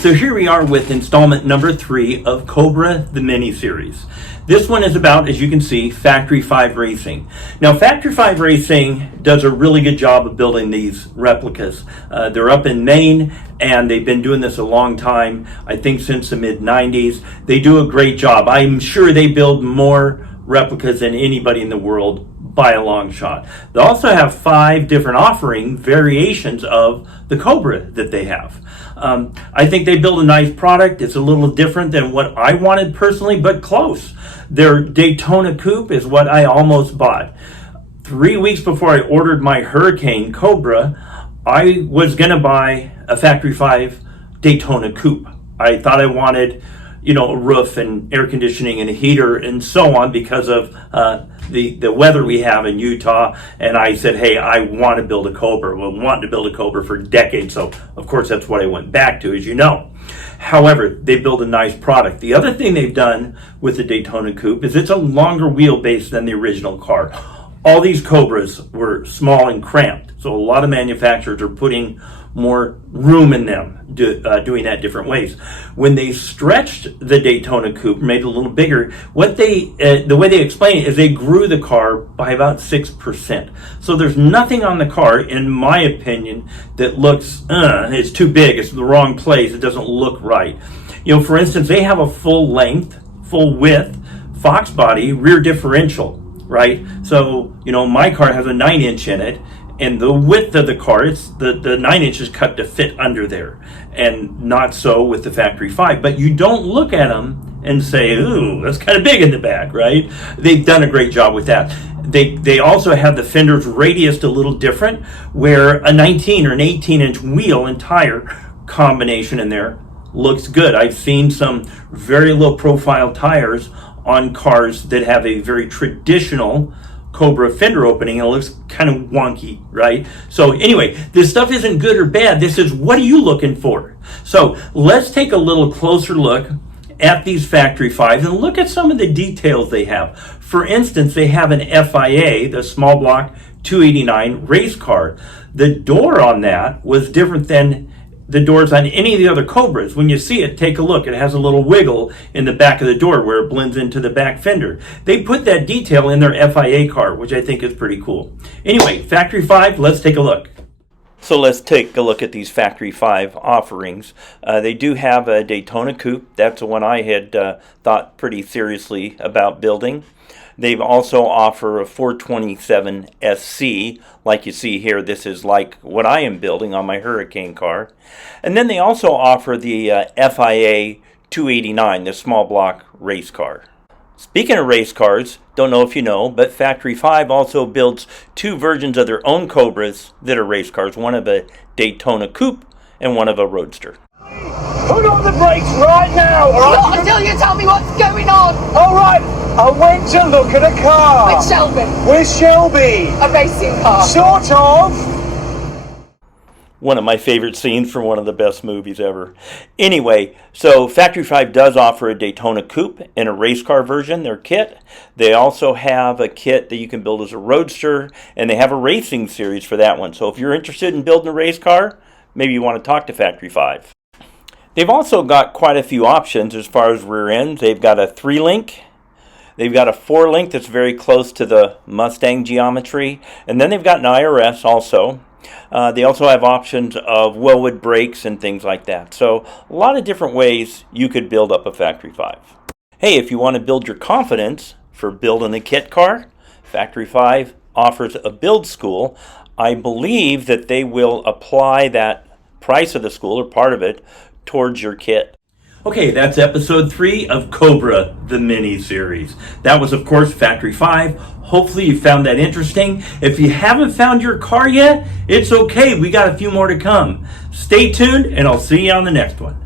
so here we are with installment number 3 of Cobra the Mini-Series. This one is about, as you can see, Factory 5 Racing. Now, Factory 5 Racing does a really good job of building these replicas. They're up in Maine, and they've been doing this a long time, I think since the mid-90s. They do a great job. I'm sure they build more replicas than anybody in the world by a long shot. They also have 5 different variations of the Cobra that they have. I think they build a nice product. It's a little different than what I wanted personally, but close. Their Daytona Coupe is what I almost bought. 3 weeks before I ordered my Hurricane Cobra, I was going to buy a Factory 5 Daytona Coupe. I thought I wanted, a roof and air conditioning and a heater and so on because of the weather we have in Utah. And I said, hey, I want to build a Cobra. Well, wanted to build a Cobra for decades. So, of course, that's what I went back to, as you know. However, they build a nice product. The other thing they've done with the Daytona Coupe is it's a longer wheelbase than the original car. All these Cobras were small and cramped. So a lot of manufacturers are putting more room in them, doing that different ways. When they stretched the Daytona Coupe, made it a little bigger, the way they explain it is they grew the car by about 6%. So there's nothing on the car, in my opinion, that looks, it's too big, it's in the wrong place, it doesn't look right. For instance, they have a full length, full width, Fox body rear differential, right? So, my car has a 9-inch in it, and the width of the car, it's the 9 inches cut to fit under there, and not so with the Factory 5. But you don't look at them and say, ooh, that's kind of big in the back, right? They've done a great job with that. They also have the fender's radius a little different, where a 19 or an 18-inch wheel and tire combination in there looks good. I've seen some very low-profile tires on cars that have a very traditional Cobra fender opening, and it looks kind of wonky, right? So anyway, this stuff isn't good or bad. This is, what are you looking for? So let's take a little closer look at these Factory 5s and look at some of the details they have. For instance, they have an FIA, the small block 289 race car. The door on that was different than the doors on any of the other Cobras. When you see it, take a look. It has a little wiggle in the back of the door where it blends into the back fender. They put that detail in their FIA car, which I think is pretty cool. Anyway, Factory 5, let's take a look. So let's take a look at these Factory 5 offerings. They do have a Daytona Coupe. That's the one I had thought pretty seriously about building. They also offer a 427 SC, like you see here. This is like what I am building on my Hurricane car. And then they also offer the FIA 289, the small block race car. Speaking of race cars, don't know if you know, but Factory 5 also builds 2 versions of their own Cobras that are race cars, one of a Daytona Coupe and one of a Roadster. Put on the brakes right now, alright? Not until you tell me what's going on! Alright, I went to look at a car. With Shelby. With Shelby. A racing car. Sort of. One of my favorite scenes from one of the best movies ever. Anyway, so Factory 5 does offer a Daytona Coupe and a race car version, their kit. They also have a kit that you can build as a Roadster, and they have a racing series for that one. So if you're interested in building a race car, maybe you want to talk to Factory 5. They've also got quite a few options as far as rear ends. They've got a 3-link. They've got a 4-link that's very close to the Mustang geometry. And then they've got an IRS also. They also have options of Wellwood brakes and things like that. So a lot of different ways you could build up a Factory 5. Hey, if you want to build your confidence for building a kit car, Factory 5 offers a build school. I believe that they will apply that price of the school, or part of it, towards your kit. Okay, that's episode 3 of Cobra the Mini-Series. That was, of course, Factory 5. Hopefully you found that interesting. If you haven't found your car yet, it's okay. We got a few more to come. Stay tuned, and I'll see you on the next one.